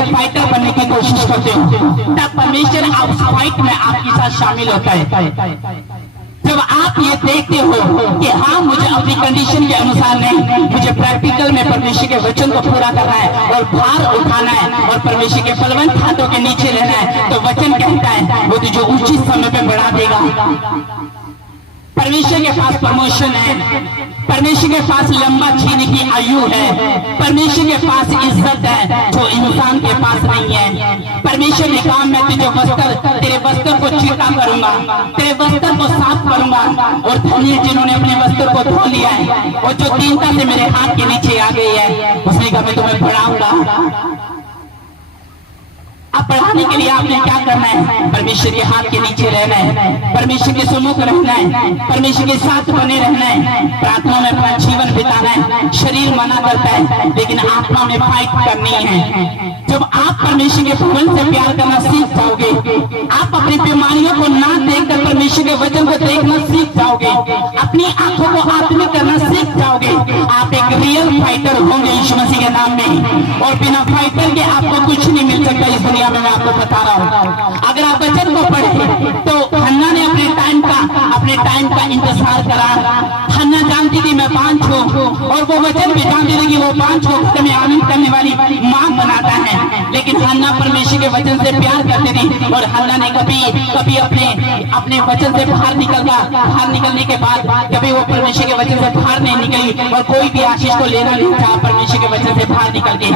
एक फाइटर बनने की कोशिश करते हो, तब परमेश्वर उस फाइट में आपके साथ शामिल होता है। जब आप ये देखते हो कि हाँ मुझे अपनी कंडीशन के अनुसार नहीं, मुझे प्रैक्टिकल में परमेश्वर के वचन को पूरा करना है और भार उठाना है और परमेश्वर के बलवंत हाथों के नीचे रहना है, तो वचन कहता है वो तुझे उचित समय पे बढ़ा देगा। परमेश्वर के पास प्रमोशन है, परमेश्वर के पास लंबा जीने की आयु है, परमेश्वर के पास इज्जत है जो इंसान के पास नहीं है। परमेश्वर ने कहा मैं तेरे वस्त्र को चीटा करूंगा, तेरे वस्त्र को साफ करूंगा, और धन्य जिन्होंने अपने वस्त्र को धो लिया है और जो दीनता से मेरे हाथ के नीचे आ गई है, उसने कहा मैं तुम्हें बढ़ाऊंगा। अब बढ़ाने के लिए आपने क्या करना है? परमेश्वर के हाथ के नीचे रहना है, परमेश्वर के सम्मुख रहना है, परमेश्वर के साथ बने रहना है, प्रार्थना में अपना जीवन बिताना है। शरीर मना करता है लेकिन आत्मा में फाइट करनी है। जब आप परमेश्वर के भवन से प्यार करना सीख जाओगे, आप अपनी बीमारियों को ना देखकर परमेश्वर के वचन को देखना सीख जाओगे, अपनी आंखों को आत्मिक करना सीख जाओगे, आप एक रियल फाइटर होंगे यीशु मसीह के नाम में। और बिना फाइटर के आपको कुछ नहीं मिल सकता इस दुनिया में, मैं आपको बता रहा हूँ। अगर आप वचन को पढ़े तो हन्ना ने अपने टाइम का इंतजार करा। हन्ना जानती थी मैं बांझ हूँ, और वो वचन भी जानती थी कि वो बांझ को घर में आनंद करने वाली मां बनाता है, लेकिन हन्ना परमेश्वर के वचन से प्यार करती थी। और हन्ना ने कभी अपने वचन से बाहर निकलने के बाद कभी वो परमेश्वर के वचन से बाहर नहीं निकली और कोई भी आशीष को लेना नहीं था परमेश्वर के वचन से बाहर निकल के।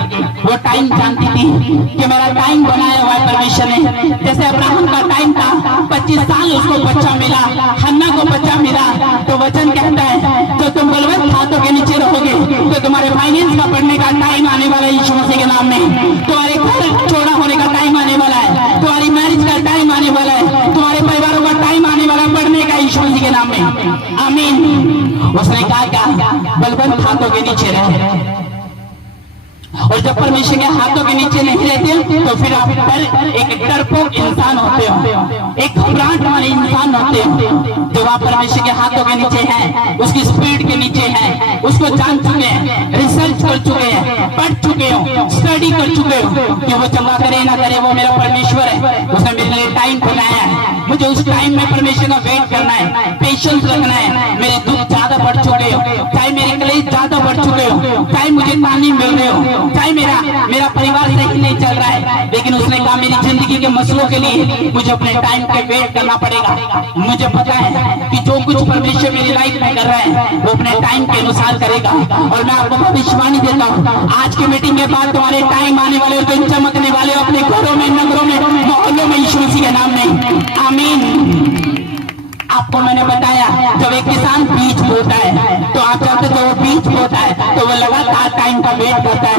वो टाइम जानती थी कि मेरा टाइम बनाया हुआ है परमेश्वर ने। जैसे अब्राहम का टाइम था, 25 साल उसको बच्चा मिला, हन्ना को बच्चा मिला, तो वचन कहता है जो तुम बलवंत हाथों के नीचे रहोगे तो तुम्हारे फाइनेंस का बढ़ने का टाइम आने वाला है यीशु मसीह के नाम में। तुम्हारे घर चौड़ा होने का टाइम आने वाला है, तुम्हारी मैरिज का टाइम आने वाला है, तुम्हारे परिवारों का टाइम आने वाला है बढ़ने का यीशु मसीह के नाम में। आमीन। उसने कहा क्या? बलवंत हाथों के नीचे रहे। और जब परमेश्वर के हाथों के नीचे नहीं रहते तो फिर आप एक डरपोक इंसान होते हो, एक घबराहट वाले इंसान होते हो। जब आप परमेश्वर के हाथों के नीचे हैं, उसकी स्पीड के नीचे हैं, उसको जान चुके हैं, रिसर्च कर चुके हैं, पढ़ चुके हो, स्टडी कर चुके हो कि वो चंगा करे ना करे वो मेरा परमेश्वर है, उसने मेरे लिए टाइम बनाया है, मुझे उस टाइम में परमेश्वर का वेट करना है, पेशेंस रखना है। मेरे दुख ज्यादा बढ़ चुके हो, चाहे मेरे कलेश ज्यादा बढ़ चुके हो, चाहे मुझे तानी मिल रहे हो, चाहे मेरा परिवार सही नहीं चल रहा है, लेकिन उसने कहा मेरी जिंदगी के मसलों के लिए मुझे अपने टाइम पे वेट करना पड़ेगा। मुझे पता है कि जो कुछ परमेश्वर मेरी लाइफ में कर रहा है वो अपने टाइम के अनुसार करेगा। और मैं आपको भविष्यवाणी देता हूँ, आज की मीटिंग के बाद तुम्हारे टाइम आने वाले हो, दिन चमकने वाले हो अपने घरों में, नगरों में, मोहल्लों में यीशु मसीह के नाम में। आमीन। आपको मैंने बताया जब एक किसान बीज बोता है तो आप जानते हो वो बीज बोता है तो वो लगातार टाइम का वेट करता है,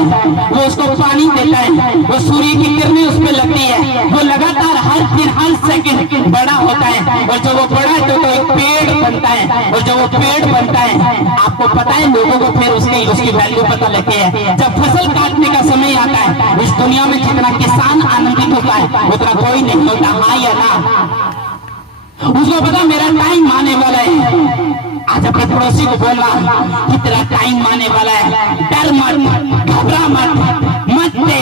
वो उसको पानी देता है, वो सूर्य की किरणें उस पर लगती है, वो लगातार हर दिन हर सेकंड बड़ा होता है, और जब वो बड़ा है तो एक पेड़ बनता है, और जब वो पेड़ बनता है आपको पता है लोगों को फिर उसकी वैल्यू पता लगती है। जब फसल काटने का समय आता है इस दुनिया में जितना किसान आनंदित होता है उतना कोई नहीं होता, हाँ या ना? उसको पता मेरा टाइम आने वाला है। आज अपने पड़ोसी को बोलना कि तेरा टाइम आने वाला है, डर मत, घबरा मत दे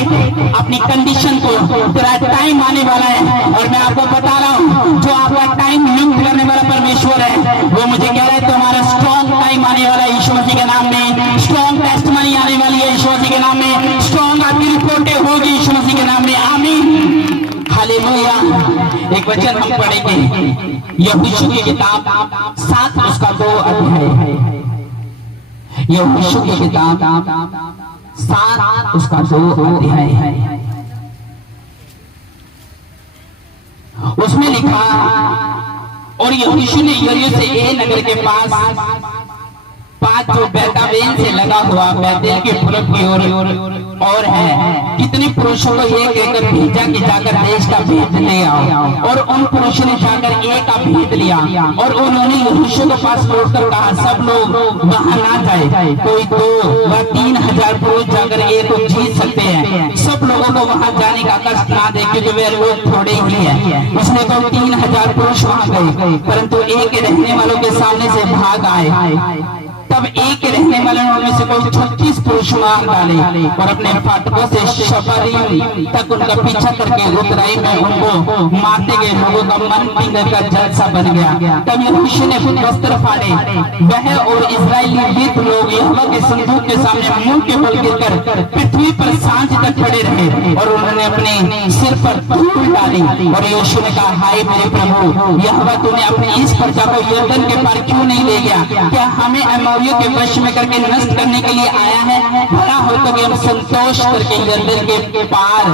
अपनी कंडीशन को, तेरा टाइम आने वाला है। और मैं आपको बता रहा हूँ जो आपका टाइम नियुक्त करने वाला परमेश्वर है वो मुझे कह रहा है तुम्हारा स्ट्रॉन्ग टाइम आने वाला है यीशु मसीह के नाम में, स्ट्रॉन्ग टेस्टिमनी आने वाली है यीशु मसीह के नाम में, स्ट्रॉन्ग आपकी रिपोर्टें होगी यीशु मसीह के नाम में। आमीन। हालेलुया। एक वचन हम पढ़ेंगे यहोशू की किताब 7 उसका 2 अध्याय है। यहोशू की किताब 7 उसका 2 अध्याय है। उसमें लिखा और यहोशू ने यरीहो से ए नगर के पास 5 जो बेतावेन से लगा हुआ बैतूल के पूरब की ओर और है कितने पुरुषों को ये कहकर भेजा कि जाकर देश का भेद ले आओ। और उन पुरुषों ने जाकर एक का भेद लिया और उन्होंने यहोशू के पास लौटकर कहा सब लोग वहां ना जाए, कोई 2 व 3 हजार पुरुष जाकर एक को जीत सकते हैं, सब लोगों को वहां जाने का कष्ट ना दे क्योंकि वे लोग थोड़े ही है। उसने तो 3 हजार पुरुष वहां गए परंतु एक रहने वालों के सामने से भाग आए। तब एक रहने वाले में से कोई 36 पुरुष मार डाले और अपने फाटकों से शबरीम तक उनका पीछा करके उतराई में उनको मारते गए। लोगों का मन पिघल का जलसा बन गया। तब यहोशू ने वस्त्र फाड़े, वह और इस्राएली वीर लोग यहोवा के संदूक के सामने मुंह के बल गिरकर पृथ्वी पर सांझ तक पड़े रहे और उन्होंने अपने सिर पर धूल डाली। और यहोशू ने कहा, हाय मेरे प्रभु यहोवा, तूने अपनी इस प्रजा को यरदन के पार क्यों नहीं ले गया? क्या हमें अमोरियों के वश में करके नष्ट करने के लिए आया है? भला हो तो कि हम संतोष करके यरदन के पार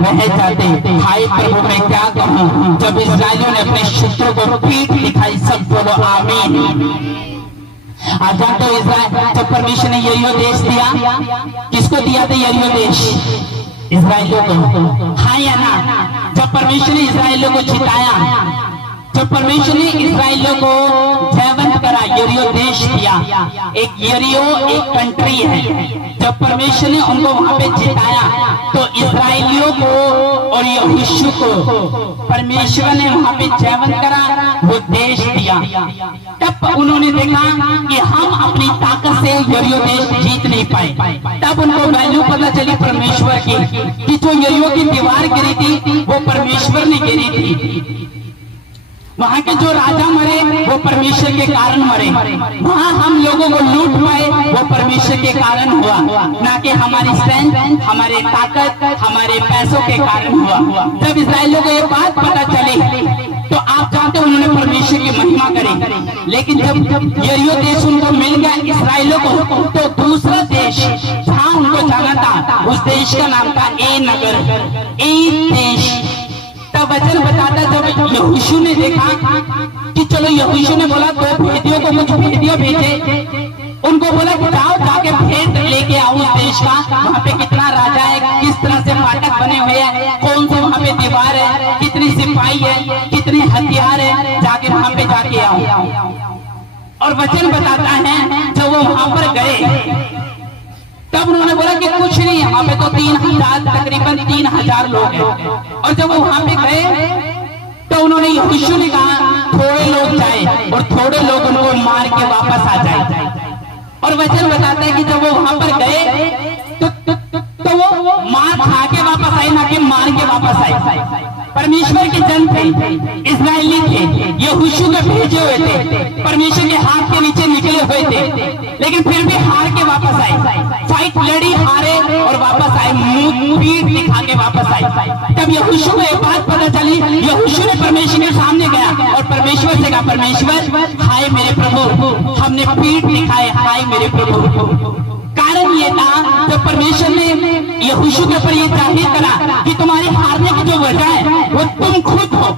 रह जाते। हाय प्रभु, मैं क्या कहूँ? जब इस्राएलियों ने अपने शत्रु को पीठ दिखाई, सब बोलो आमीन। आज तो इस्राएल, जब परमेश्वर ने यरीहो देश दिया, किसको दिया था यरीहो देश? इस्राएलियों को, हाँ या ना? जब परमेश्वर ने इस्राएलियों को जिताया, जब परमेश्वर ने इस्राएलियों को जयवंत करा, यरीहो देश दिया। एक यरीहो एक कंट्री है। जब परमेश्वर ने उनको वहां पे जिताया तो इस्राएलियों को और यहोशू को परमेश्वर ने वहां पे जयवंत करा, वो देश दिया। तब उन्होंने देखा कि हम अपनी ताकत से यरीहो देश जीत नहीं पाए। तब उनको वैल्यू पता चली परमेश्वर की, कि जो यरीहो की दीवार गिरी थी वो परमेश्वर ने गिरी थी। वहां के जो राजा मरे वो परमेश्वर के कारण मरे। वहां हम लोगों को लूट पाए वो परमेश्वर के कारण हुआ, ना कि हमारी स्ट्रेंथ, हमारे ताकत, हमारे पैसों के कारण हुआ। जब इस्राएलियों को ये बात पता चली तो आप जानते हो उन्होंने परमेश्वर की महिमा करी। लेकिन जब यरीहो देश उनको मिल गया इस्राएलियों को, तो दूसरा देश जहां उनको जाना था उस देश का नाम था ए नगर, ए देश। तब वचन बताता, जब यहोशू ने देखा कि चलो, यहोशू ने बोला दो भेदियों को कुछ भेदियों भेजे, उनको बोला कि जाओ जाके भेंट लेके आओ उस देश का, वहाँ पे कितना राजा है, किस तरह से फाटक बने हुए हैं, कौन सी वहाँ पे दीवार है, कितनी सिपाही है, कितने हथियार है, जाके वहाँ पे जाके आओ। और वचन बताता है जब वो वहां पर गए तब उन्होंने बोला कि कुछ नहीं, वहां पे तो 3000 तकरीबन 3000 लोग हैं। और जब वो वहां पे गए तो उन्होंने यहोशू ने कहा थोड़े लोग जाए और थोड़े लोग उनको मार के वापस आ जाए। और वचन बताता है कि जब वो वहां पर गए तो वो मार खा के वापस आए, ना कि मार के वापस आए। परमेश्वर के जन थे, इस्राएली थे, यहोशू के भेजे हुए थे, परमेश्वर के हाथ के नीचे निकले हुए थे, लेकिन फिर भी हार के वापस आए। फाइट लड़ी, हारे और वापस आए, मुंह पीठ दिखा के वापस आए। तब यहोशू को एक बात पता चली, यहोशू ने परमेश्वर के सामने गया और परमेश्वर से कहा, परमेश्वर हाय मेरे प्रभु, हमने पीठ दिखाए, हाय मेरे प्रभु। कारण ये था जब परमेश्वर ने यहोशू के ऊपर ये जाहिर करा कि तुम्हारे हारने की जो वजह है वो तुम खुद हो।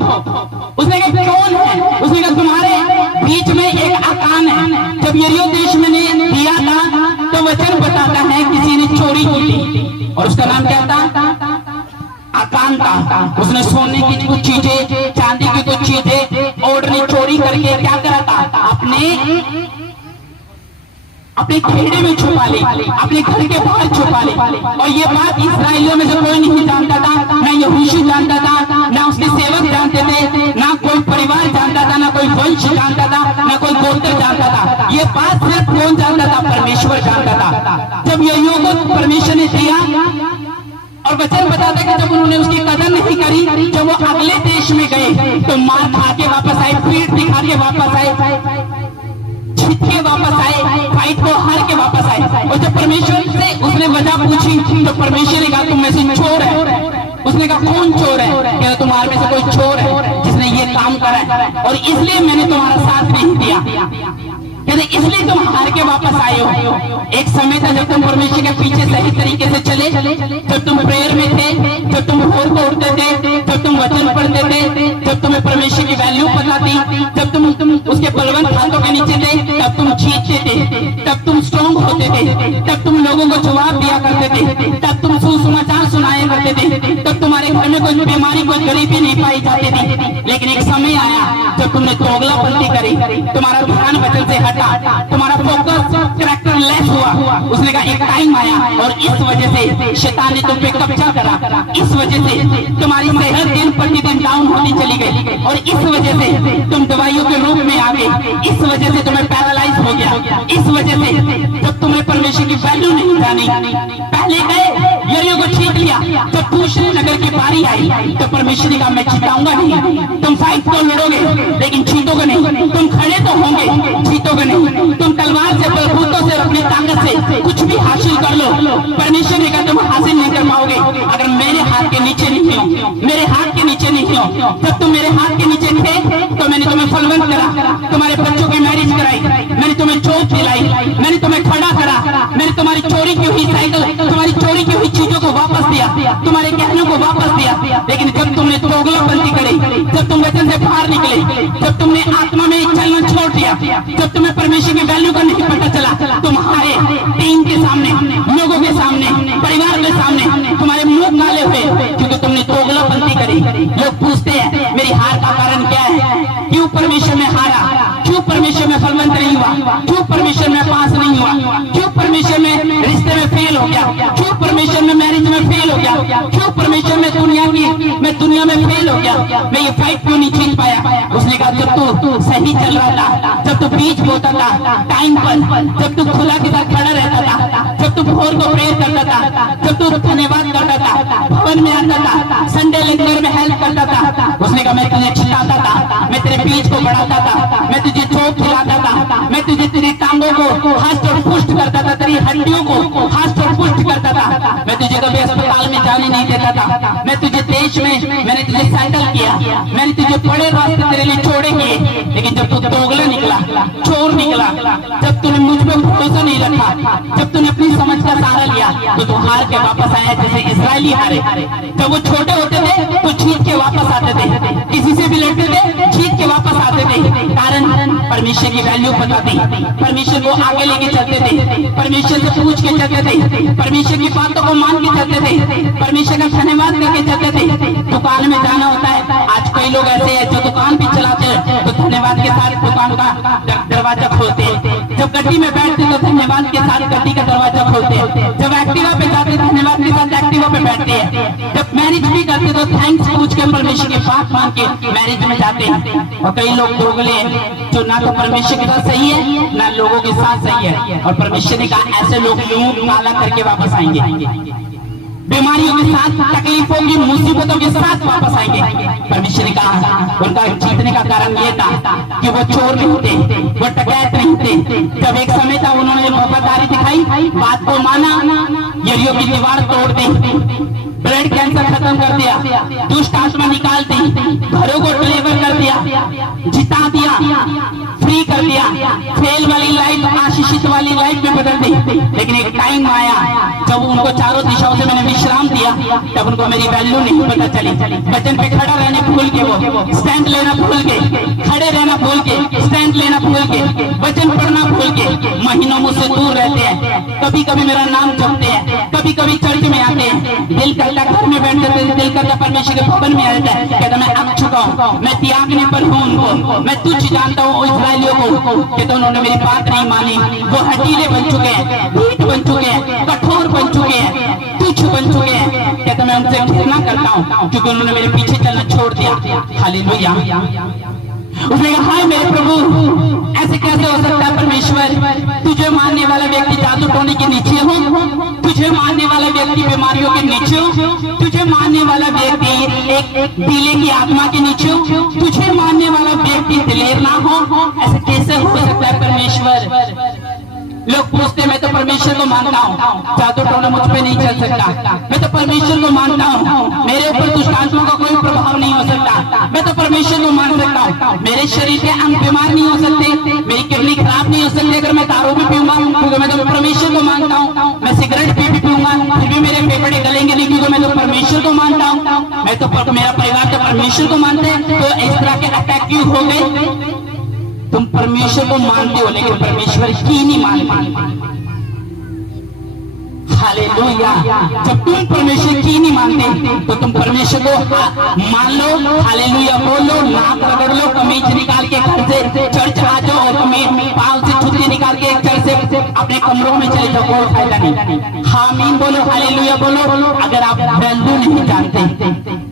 उसने कहा कौन है? उसने कहा तुम्हारे बीच में एक आकान है। जब यरीहो देश में ने दिया था तो वचन बताता है किसी ने चोरी की थी और उसका नाम क्या था? आकान था। उसने सोने की कुछ चीजें, चांदी की कुछ चीजें ओढ़नी चोरी करके क्या करा था? अपने खेड़े में छुपा ली, अपने घर के बाहर छुपा ली। और ये बात इस्राएलियों में से कोई नहीं जानता था, ना यहोशू जानता था, ना उसके सेवक जानते थे, ना कोई परिवार जानता था, ना कोई वंश जानता था, ना कोई गोत्र जानता था। ये बात सिर्फ कौन जानता था? परमेश्वर जानता था। जब यरीहो को परमेश्वर ने दिया और वचन बताता है कि जब उन्होंने उसकी कदर नहीं करी, जब वो अगले देश में गए तो मार खा के वापस आए, पीठ दिखा के वापस आए, जीत के वापस आए, फाइट को हार के वापस आए। और जब परमेश्वर से उसने वजह पूछी तो परमेश्वर ने कहा तुम में से चोर है। उसने कहा कौन चोर है? क्या तुम्हारे में से कोई चोर है जिसने ये काम करा है और इसलिए मैंने तुम्हारा साथ नहीं दिया, कहते इसलिए तुम हार के वापस आए हो। एक समय था जब तुम परमेश्वर के पीछे सही तरीके से चले, जब तुम प्रेयर में थे, जब तुम भोर को उठते थे, जब तुम वचन पढ़ते थे, जब तुम्हें परमेश्वर की वैल्यू पता थी, जब तुम उसके बलवंत हाथों के नीचे थे, तब तुम जीतते थे, तब तुम स्ट्रॉन्ग होते थे, तब तुम लोगों को जवाब दिया करते थे, तब तुम सुसमाचार सुनाया करते थे, तब तुम्हारे घर में कोई बीमारी, कोई गरीबी नहीं पाई जाती थी। लेकिन एक समय आया जब तुमने दोगलापंती करी, तुम्हारा ध्यान वचन से हटा, तुम्हारा फोकस कैरेक्टर लेस हुआ। उसने कहा एक टाइम आया और इस वजह से शैतान ने तुम पे कब्जा करा, इस वजह से तुम्हारी सेहत दिन प्रतिदिन डाउन होती चली गई और इस वजह से तुम दवाइयों के रूप में आ गए, इस वजह से तुम्हें पैरालाइज हो गया, इस वजह से जब तुमने परमेश्वर की वैल्यू नहीं जानी, पहले गए यरीहो को जीत लिया, जब दूसरे नगर की बारी आई तो परमेश्वर ने कहा मैं जीताऊंगा नहीं, तुम फाइट तो लड़ोगे लेकिन जीतोगे नहीं, तुम खड़े तो होंगे जीतोगे नहीं, तुम तलवार से बलबूतों से अपनी ताकत से कुछ भी हासिल कर लो, परमेश्वर ने कहा तुम हासिल नहीं कर पाओगे अगर मेरे हाथ के नीचे नहीं हो, मेरे हाथ के नीचे नहीं हो। जब तुम मेरे हाथ के नीचे थे तो मैंने तुम्हें फलवंत करा, तुम्हारे बच्चों की मैरिज कराई, मैंने तुम्हें जॉब दिलाई, मैंने तुम्हें खड़ा करा, मैंने तुम्हारी चोरी की हुई साइकिल, तुम्हारी चोरी की हुई चीजों को वापस दिया, तुम्हारे गहनों को वापस दिया। लेकिन जब तुमने दोगलापंती करी, जब तुम वचन से बाहर निकले, जब तुमने आत्मा में चलना छोड़ दिया, जब तुम्हें परमेश्वर की वैल्यू का नहीं पता चला, तुम्हारे टीम के सामने, लोगों के सामने, परिवार के सामने तुम्हारे मुंह काले हुए क्योंकि तुमने दोगलापंती करी। लोग पूछते हैं मेरी हार का कारण क्या है, क्यों परमेश्वर में हारा, क्यों परमेश्वर में फलवंत नहीं हुआ, क्यों परमेश्वर में पास नहीं हुआ, क्यों परमेश्वर में रिश्ते में फेल हो गया, क्यों परमेश्वर में मैरिज में फेल हो गया, क्यों परमेश्वर में दुनिया में फेल हो गया, मैं ये फाइट क्यों नहीं जीत पाया। उसने कहा जब तू सही चल रहा था, जब तू बीच बोता था टाइम पर, जब तू खुदा के साथ खड़ा रहता था, जब तू भोर को प्रेयर करता था, जब तू धन्यवाद करता था, भवन में आता था, संडे लेक्चर में हेल्प करता था, उसने कहा मैं तुझे खिलाता था, मैं तेरे बीच को बढ़ाता था, मैं तुझे चौक खिलाता था, मैं तुझे तेरी टांगों को हाथ और पुष्ट करता था, तेरी हड्डियों को हाथ और पुष्ट करता था, मैं तुझे कभी अस्पताल में जाने नहीं देता था, मैं तुझे देश में मैंने तुझे सेटल किया, मैंने तुझे बड़े रास्ते तेरे लिए छोड़े किए। लेकिन जब तू दोगला निकला, चोर निकला, जब तूने मुझ पर भरोसा नहीं रखा, जब तूने अपनी समझ का सहारा लिया तो तू हार के वापस आया जैसे इजरायली हारे। जब वो छोटे होते थे तो जीत के वापस आते थे, किसी से भी लड़ते थे जीत के वापस आते थे, कारण परमेश्वर की वैल्यू पता थी, परमेश्वर को आगे लेके चलते थे, परमेश्वर से पूछ के चलते थे, परमेश्वर की बातों को मान के चलते थे, परमेश्वर का धन्यवाद करके चलते थे। दुकान में जाना होता है, आज कई लोग ऐसे हैं जो दुकान भी चलाते हैं तो धन्यवाद के साथ दुकान का दरवाजा खोलते हैं, जब गड्डी में बैठते तो धन्यवाद के साथ गड्डी का दरवाजा खोलते हैं, जब एक्टिवा पे जाते धन्यवाद के साथ एक्टिवा पे बैठते हैं, जब मैरिज भी करते तो थैंक्स पूछ के परमेश्वर की बात मान के मैरिज में जाते हैं। और कई लोग दोगले हैं जो ना तो परमेश्वर के साथ सही है ना लोगों के साथ सही है, और परमेश्वर ने कहा ऐसे लोग यूं काला करके वापस आएंगे, बीमारियों के साथ, तकलीफों की मुसीबतों के साथ वापस आएंगे। परमेश्वर ने कहा उनका जीतने का कारण ये था कि वो चोर नहीं थे, वो डकैत नहीं थे। जब एक समय था उन्होंने वफादारी दिखाई, बात को माना, यरीहो की दीवार तोड़ दी, ब्लड कैंसर खत्म कर दिया, दुष्ट आत्मा निकाल दी, घरों को डिलीवर कर दिया, जिता दिया, फ्री कर दिया, फेल वाली लाइफ आशीषित वाली लाइफ में बदल दी। लेकिन एक टाइम आया जब उनको चारों दिशाओं से मैंने विश्राम दिया, तब उनको मेरी वैल्यू नहीं पता चली। वचन पे खड़ा रहने भूल के, वो स्टैंड लेना भूल के, खड़े रहना भूल के, स्टैंड लेना भूल के, वचन पढ़ना भूल के, महीनों मुझसे दूर रहते हैं। कभी कभी मेरा नाम जपते हैं, कभी कभी चर्च में आते हैं, दिल करता घर में बैठ जाते, दिल करता परमेश्वर के भवन में आ जाता है, कहता मैं अब चुका हूँ, मैं त्यागने पर हूँ उनको, मैं तुझ जानता हूँ इस्राएलियों को, कहता उन्होंने मेरी बात नहीं मानी, वो हटीले बन चुके हैं, ढीठ बन चुके हैं, कठोर बन चुके हैं, तुच्छ बन चुके हैं। कहता मैं उनसे घृणा करता हूँ क्योंकि उन्होंने मेरे पीछे चलना छोड़ दिया। हालेलुया। उसने कहा हाय मेरे प्रभु, ऐसे कैसे हो सकता है परमेश्वर, तुझे मानने वाला व्यक्ति जादू टोने के नीचे हो, तुझे मानने वाला व्यक्ति बीमारियों के नीचे हो, तुझे मानने वाला व्यक्ति एक दिले की आत्मा के नीचे हो, तुझे मानने वाला व्यक्ति दिलेर ना हो, ऐसे कैसे हो सकता है परमेश्वर। लोग पूछते मैं तो परमेश्वर को मानता हूँ, जादू टोना मुझ पे नहीं चल सकता, मैं तो परमेश्वर को मानता हूँ, मेरे ऊपर दुष्ट आत्मा का कोई प्रभाव नहीं हो सकता, मैं तो परमेश्वर को मान सकता हूँ, मेरे शरीर के अंग बीमार नहीं हो सकते, मेरी किडनी खराब नहीं हो सकती अगर मैं दारू भी पीऊंगा, क्योंकि मैं तो परमेश्वर को मानता हूँ, मैं सिगरेट भी पीऊंगा फिर भी मेरे फेफड़े गलेंगे नहीं, क्योंकि मैं तो परमेश्वर को मानता हूँ, मैं तो मेरा परिवार तो परमेश्वर को मानते हैं। तो इस तरह के अटैक क्यों हो गए? तुम परमेश्वर को मानते हो लेकिन परमेश्वर की नहीं मानते। हालेलुया। जब तुम परमेश्वर की नहीं मानते तो तुम परमेश्वर को मान लो, हालेलुया बोलो, नाक रगड़ लो, कमीज निकाल के घर से चर्च आ जाओ और कमीज पाँव से छुट्टी निकाल के चर्च से अपने कमरों में चले जाओ, कोई फायदा नहीं। हामीन बोलो, हालेलुया बोलो। अगर आप वैल्यू नहीं जानते,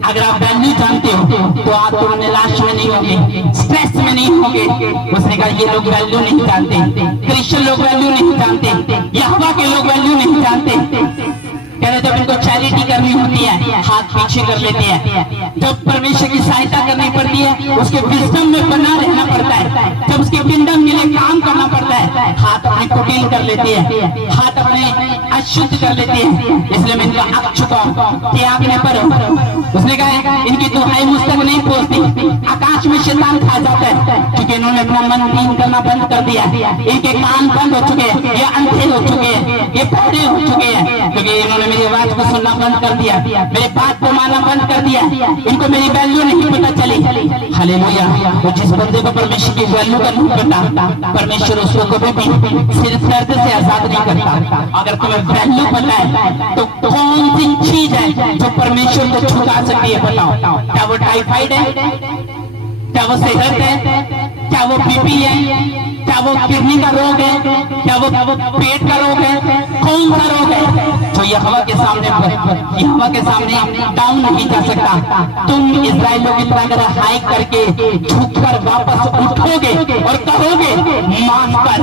अगर आप वैल्यू जानते हो तो आप तो निराश में नहीं होंगे, स्ट्रेस में नहीं होंगे। उसने कहा ये लोग वैल्यू नहीं जानते, क्रिश्चियन लोग वैल्यू नहीं जानते, यहोवा के लोग वैल्यू नहीं जानते। कह रहे जब इनको चैरिटी करनी होती है हाथ पीछे कर लेते हैं, जब परमेश्वर की सहायता करनी पड़ती है उसके विजडम में बना रहना पड़ता है, जब उसके किंगडम के लिए काम करना पड़ता है हाथ अपने कुटिल कर लेते हैं, हाथ अपने अशुद्ध कर लेते हैं। इसलिए मैं इनका अक चुका हूँ, त्यागने पर। उसने कहा इनकी दुहाई मुझ तक नहीं पहुंचती, आकाश में शैतान खा जाता है, क्योंकि इन्होंने अपना मन दीन करना बंद कर दिया। इनके कान बंद हो चुके हैं, ये अंधे हो चुके हैं, ये बहरे हो चुके हैं, क्योंकि इन्होंने मेरी आवाज को सुनना बंद कर दिया, मेरे बात को मानना बंद कर दिया। इनको मेरी वैल्यू नहीं पता चली। हालेलुया। तो जिस बंदे को परमेश्वर की वैल्यू का नहीं पता, परमेश्वर उसको कभी भी सिर्फ दर्द से आजाद नहीं करता। अगर तुम्हें वैल्यू पता है तो कौन सी चीज है जो परमेश्वर को छुटा सकती है? बताओ, क्या वो टाइफाइड है, क्या वो सेहत है, क्या वो बीपी है, क्या वो किडनी का रोग है, क्या वो पेट का रोग है? कौन सा रोग है जो यहोवा के सामने डाउन नहीं जा सकता? तुम इस्राएलियों की तरह अगर हाइक करके झुककर वापस उठोगे और कहोगे मानकर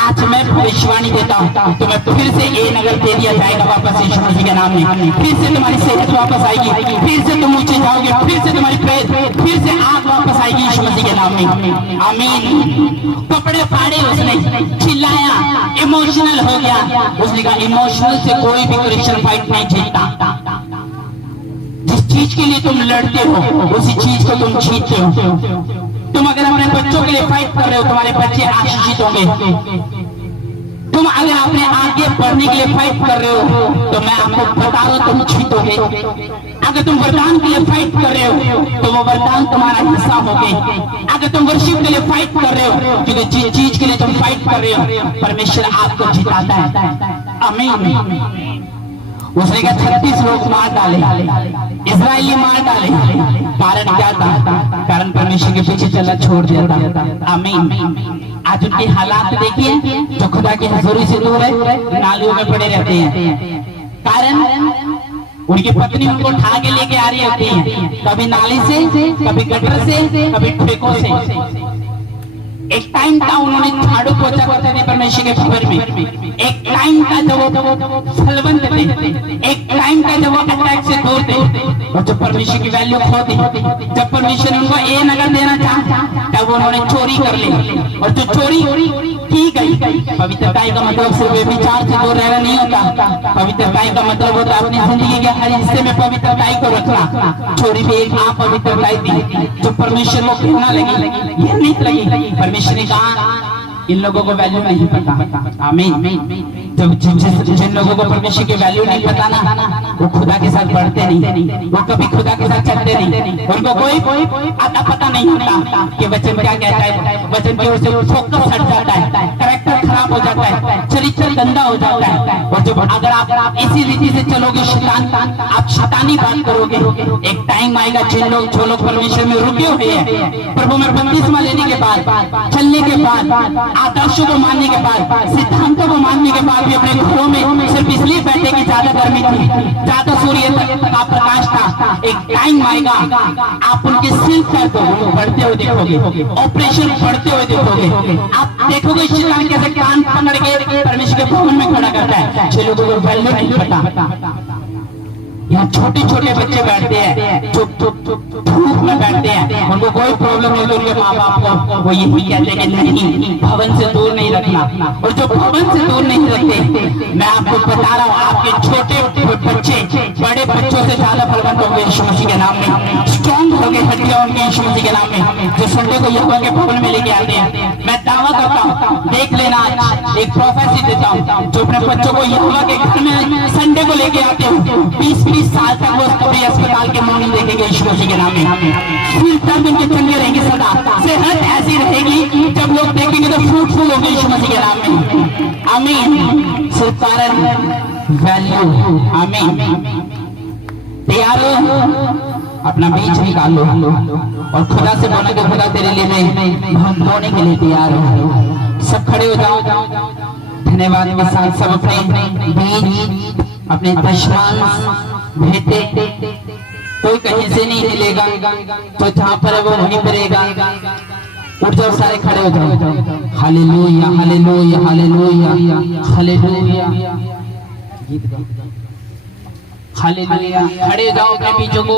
आज मैं भविष्यवाणी देता हूँ, तुम्हें फिर से ए नगर दे दिया जाएगा वापस यीशु मसीह के नाम में। फिर से तुम्हारी सेहत वापस आएगी, फिर से तुम ऊंचे जाओगे, फिर से तुम्हारी फिर से आग वापस आएगी यीशु मसीह के नाम में। आमीन। कपड़े फाड़े उसने, चिल्लाया, इमोशनल हो गया। उसने कहा इमोशनल से कोई भी क्रिश्चियन फाइट नहीं जीतता। जिस चीज के लिए तुम लड़ते हो उसी चीज को तुम जीतते हो। तुम अगर अपने बच्चों के लिए फाइट कर रहे हो तुम्हारे बच्चे आशीषित होंगे। तुम अगर अपने आगे बढ़ने के लिए फाइट कर रहे हो तो मैं आपको बता रहा हूं तुम जीतोगे। अगर तुम वरदान के लिए फाइट कर रहे हो तो वो वरदान तुम्हारा हिस्सा होगे। अगर तुम वर्शिप के लिए फाइट कर रहे हो, क्योंकि जिस चीज के लिए तुम फाइट कर रहे हो परमेश्वर आपको जिताता है। आमीन। उसने कहा 36 लोग मार डाले, इजरायली मार डाले। कारण क्या था? कारण परमेश्वर के पीछे चलना छोड़ दिया था। आमीन। आज उनके हालात देखिए, जो खुदा की हजूरी से दूर है, नालियों में पड़े रहते हैं। कारण उनकी पत्नी उनको उठा के लेके आ रही होती है, कभी नाली से, कभी गटर से, कभी ठेकों से। एक टाइम था उन्होंने झाड़ू पोछा करते थे परमेश्वर के भवन में। एक टाइम था जब वो फलवंत थे, एक टाइम था जब वो अटैक से दूर थे, और जब परमेश्वर की वैल्यू खो दी, जब परमेश्वर ने उनको ए नगर देना चाहा तब उन्होंने चोरी कर ली। और जो चोरी की गई, पवित्रता का मतलब सिर्फ व्यभिचार से दूर रहना नहीं होता। पवित्रता का मतलब होता है अपनी जिंदगी के हर हिस्से में पवित्रता को रखना। चोरी भी एक अपवित्रता थी जो परमेश्वर को कहना लगी, ये नहीं लगी। परमेश्वर ने कहा इन लोगों को वैल्यू नहीं पता। आमीन। जब जिन लोगों को परमेश्वर की वैल्यू नहीं पता ना, वो खुदा के साथ बढ़ते नहीं, वो कभी खुदा के साथ चलते नहीं। उनको कोई आता पता नहीं होता कि वचन क्या कहता है। वचन की ओर से फोकस हट जाता है, कैरेक्टर खराब हो जाता है, चरित्र गंदा हो जाता है। और जब अगर आप इसी रीति से चलोगे, आप शैतानी बात करोगे, एक टाइम आएगा जो लोग परमेश्वर में रुके हुए हैं, प्रभु में बपतिस्मा लेने के बाद, चलने के बाद, आदर्शों को मानने के बाद, सिद्धांतों को मानने के बाद भी अपने घरों में सिर्फ इसलिए बैठे कि ज्यादा गर्मी थी, ज्यादा सूर्य का प्रकाश था। एक टाइम आएगा आप उनके सिर पर बढ़ते हुए देखोगे, ऑपरेशन बढ़ते हुए देखोगे। आप देखोगे शैतान कैसे कान पकड़ के परमेश्वर के भवन में खड़ा करता है। जो लोगों को वैल्यू नहीं पता, यहाँ छोटे छोटे बच्चे बैठते हैं, धूप में बैठते हैं, उनको कोई प्रॉब्लम नहीं, तो उनके माँ बाप को वो यही कहते हैं कि नहीं, भवन से दूर नहीं रखना। और जो भवन से दूर नहीं रखते, मैं आपको बता रहा हूँ, आपके छोटे बच्चे बड़े बच्चों से ज्यादा बलवंत होंगे यीशु मसीह के नाम में, स्ट्रॉन्ग होंगे हड्डियां उनके यीशु मसीह के नाम में, जो संडे को यहोवा के भवन में लेके आते हैं। मैं दावा करता हूँ, देख लेना, एक प्रोफेसी देता हूँ, जो अपने बच्चों को यहोवा के घर में संडे को लेके आते हो, 20-20 साल तक वो कभी अस्पताल के मुंह नहीं देखेंगे यीशु मसीह के नाम में। फिर तब उनके चंगे रहेंगे सदा, सेहत ऐसी रहेगी जब लोग देखेंगे तो फ्रूटफुल होंगे यीशु मसीह के नाम में। आमीन। सिर्फ कारण वैल्यू। आमीन। तैयार हो? अपना बीज निकालो और खुदा से बोलो कि खुदा तेरे लिए मैं बोने के लिए तैयार हूँ। सब खड़े हो जाओ। धन्यवाद के साथ सब अपने बीज, अपने दशमांश भेंटे, कोई कहीं से नहीं हिलेगा तो जहाँ पर है वो वहीं पर रहेगा। उठ जाओ सारे, खड़े हो जाओ। हालेलुया हालेलुया हालेलुया हालेलुया, गीत गाओ हालेलुया। खड़े हो जाओ अपने बीचों को।